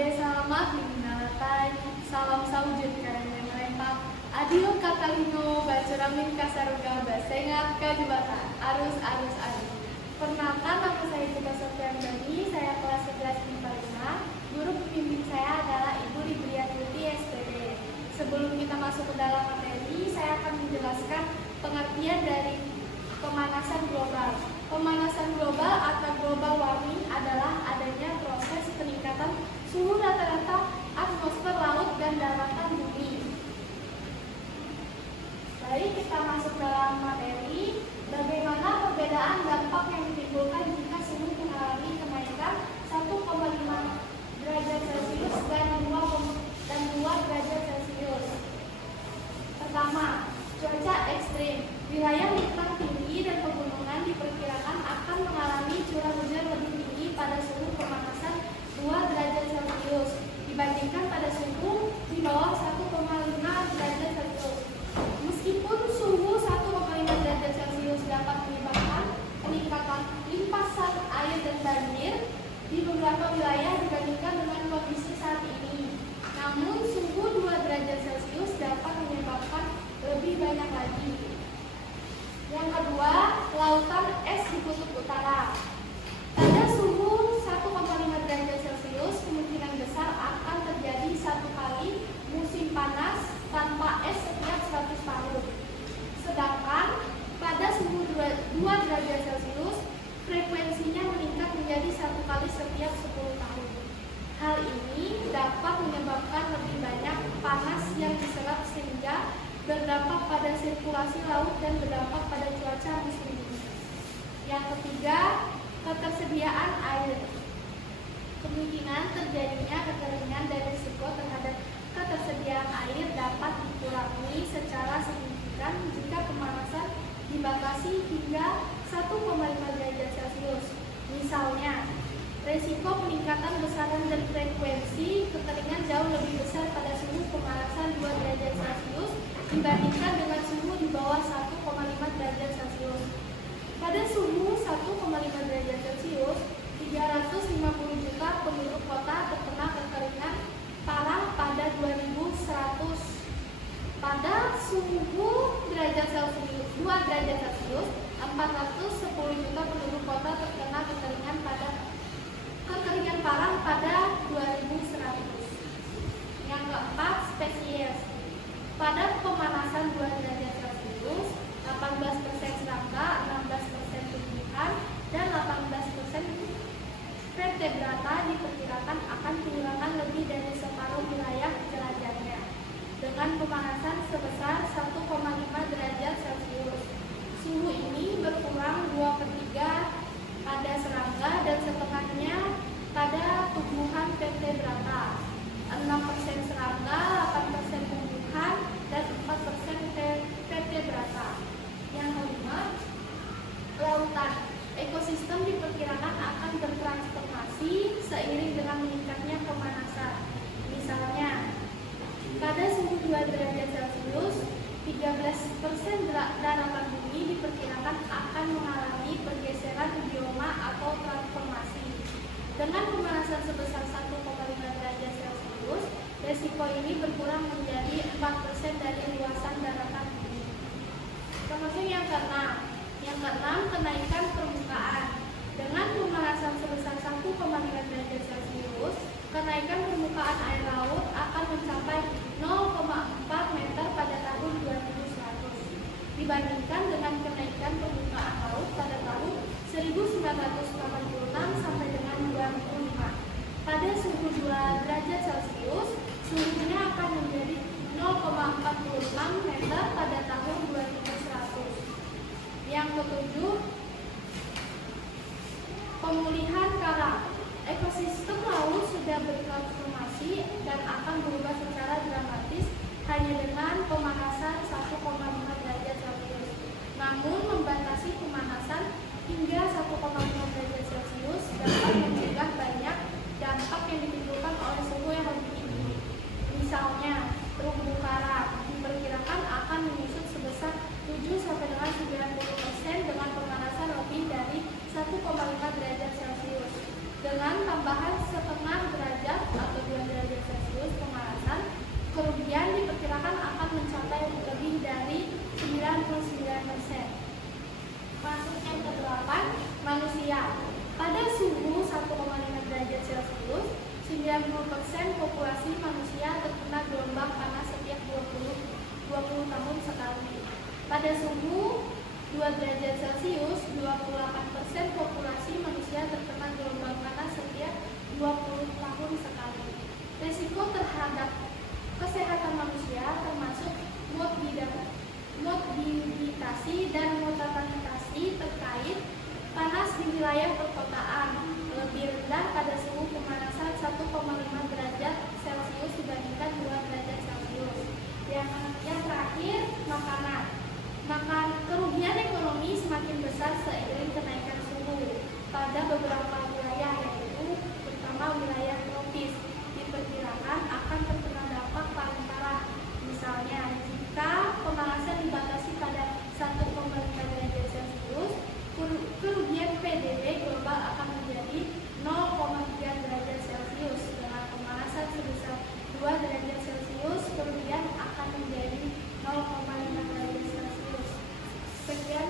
Selamat Minalatai, salam saujud karena merempak. Adio Katalino, Bacuramin Kasaruga, Basengat Kajubata, arus. Perkenalkan, nama saya Dita Sofiandani, saya kelas 11 IPA 5. Guru pembimbing saya adalah Ibu Ribriatuti SPD. Sebelum kita masuk ke dalam materi, saya akan menjelaskan pengertian dari pemanasan global. Pemanasan global atau global warming adalah adanya proses peningkatan suhu rata-rata atmosfer laut dan daratan bumi. Baik, kita masuk dalam materi. Bagaimana perbedaan dampak yang ditimbulkan jika suhu mengalami kenaikan 1,5 derajat Celcius dan 2 derajat Celcius. Pertama, cuaca ekstrim. Wilayah lintang tinggi dan pegunungan diperkirakan akan mengalami curah hujan lebih tinggi pada suhu pemanasan 2 derajat Celcius dibandingkan pada suhu di bawah 1,5 derajat Celcius. Meskipun suhu 1,5 derajat Celcius dapat menyebabkan peningkatan limpasan air dan banjir di beberapa wilayah dibandingkan dengan kondisi saat ini, namun suhu 2 derajat Celcius dapat menyebabkan lebih banyak lagi. Yang kedua, lautan es di kutub utara. Pada suhu 1,5 derajat Celcius, kemungkinan besar akan terjadi satu kali musim panas tanpa es setiap 100 tahun. Sedangkan pada suhu 2 derajat Celcius, frekuensinya meningkat menjadi satu kali setiap 10 tahun. Hal ini dapat menyebabkan lebih banyak panas yang diserap sehingga berdampak pada sirkulasi laut dan berdampak pada cuaca musim dingin. Yang ketiga, ketersediaan air. Kemungkinan terjadinya kekeringan dan risiko terhadap ketersediaan air dapat dikurangi secara signifikan jika pemanasan dibatasi hingga 1,5 derajat Celcius. Misalnya, risiko peningkatan besaran dan frekuensi kekeringan jauh lebih besar pada suhu pemanasan 2 derajat Celcius dibandingkan dengan suhu di bawah 1,5 derajat Celcius. Pada suhu 1,5 derajat Celcius, 350 juta penduduk kota terkena kekeringan parah pada 2100. Pada suhu 2 derajat Celcius, 410 juta penduduk kota terkena kekeringan parah pada 2100. Yang keempat, spesies. Pada pemanasan 2 derajat Celcius, 18% serangga, 16% tumbuhan, dan 18% vertebrata diperkirakan akan kehilangan lebih dari separuh wilayah jelajahnya dengan pemanasan sebesar 1,5 derajat Celcius. Suhu ini berkurang 2/3 pada serangga dan setengahnya pada tumbuhan vertebrata, 6% serangga, 8% tumbuhan, dan 4% vertebrata. Yang kelima, lautan. Ekosistem diperkirakan akan bertransformasi seiring dengan meningkatnya pemanasan. Misalnya, pada suhu 2 derajat Celcius, 13% daratan bumi diperkirakan akan mengalami pergeseran bioma atau transformasi. Dengan pemanasan sebesar 1,5 derajat Celcius, resiko ini berkurang menjadi 4% dari luasan daratan bumi. Termasuk yang keenam. Yang keenam, kenaikan permukaan. Dengan pemanasan sebesar 1,5 derajat Celcius, kenaikan permukaan air laut akan mencapai 0,4 meter pada tahun 2100 dibandingkan dengan kenaikan permukaan laut pada tahun 1986 sampai dengan 2005. Pada suhu 2 derajat Celcius, suhunya akan menjadi 0,46 meter pada tahun 2100. Yang ketujuh, pemulihan karang. Ekosistem laut sudah bertransformasi dan akan berubah secara dramatis hanya dengan pemanasan 1,5 derajat Celcius. Namun, membatasi pemanasan hingga 1,5 derajat Celcius dapat mencegah banyak dampak yang ditimbulkan oleh suhu yang lebih tinggi. Misalnya, terumbu karang diperkirakan akan menyusut sebesar 7-90% dengan pemanasan lebih dari 1,5 derajat Celcius. Dengan tambahan setengah derajat atau 90% populasi manusia terkena gelombang panas setiap 20 tahun sekali. Pada suhu 2 derajat Celcius, 28% populasi manusia terkena gelombang panas setiap 20 tahun sekali. Risiko terhadap kesehatan manusia termasuk mobilitas dan mortalitas terkait panas di wilayah perkotaan lebih rendah pada suhu pemanasan 1,5 derajat Celcius dibandingkan 2 derajat Celcius. Yang terakhir, makanan. Kerugian ekonomi semakin besar seiring kenaikan suhu pada beberapa wilayah, yaitu terutama wilayah tropis, diperkirakan akan terkena dampak paling parah. Misalnya, jika pemanasan dibatasi pada 1,5 derajat Celcius, kerugian PDB global akan menjadi 0,3 derajat Celcius. Dengan pemanasan sebesar 2 derajat Celcius, kerugian akan menjadi 0,5 derajat Celcius. Sekian